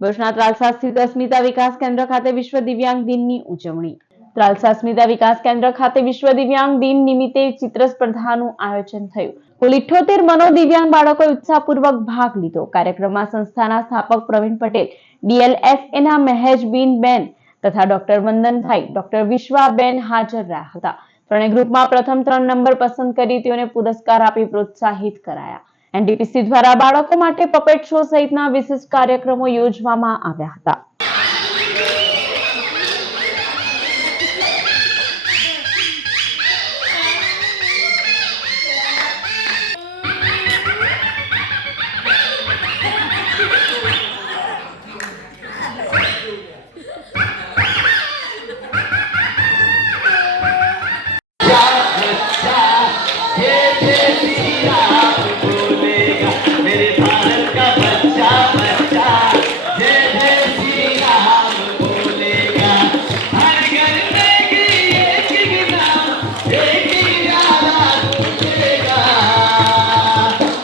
ભુજના ત્રાલસા સ્થિત અસ્મિતા વિકાસ કેન્દ્ર ખાતે વિશ્વ દિવ્યાંગ દિનની ઉજવણી. ત્રાલસા સ્મિતા વિકાસ કેન્દ્ર ખાતે વિશ્વ દિવ્યાંગ દિન નિમિત્તે ચિત્ર સ્પર્ધાનું આયોજન થયું. કુલ ઇઠ્ઠોતેર મનોદિવ્યાંગ બાળકોએ ઉત્સાહપૂર્વક ભાગ લીધો. કાર્યક્રમમાં સંસ્થાના સ્થાપક પ્રવીણ પટેલ ડીએલએફએના મહેજબીન બેન તથા ડોક્ટર વંદનભાઈ, ડોક્ટર વિશ્વાબેન હાજર રહ્યા હતા. ત્રણેય ગ્રુપમાં પ્રથમ ત્રણ નંબર પસંદ કરી તેઓને પુરસ્કાર આપી પ્રોત્સાહિત કરાયા. એનડીપીસી દ્વારા બાળકો માટે પપેટ શો સહિતના વિશિષ્ટ કાર્યક્રમો યોજવામાં આવ્યા હતા.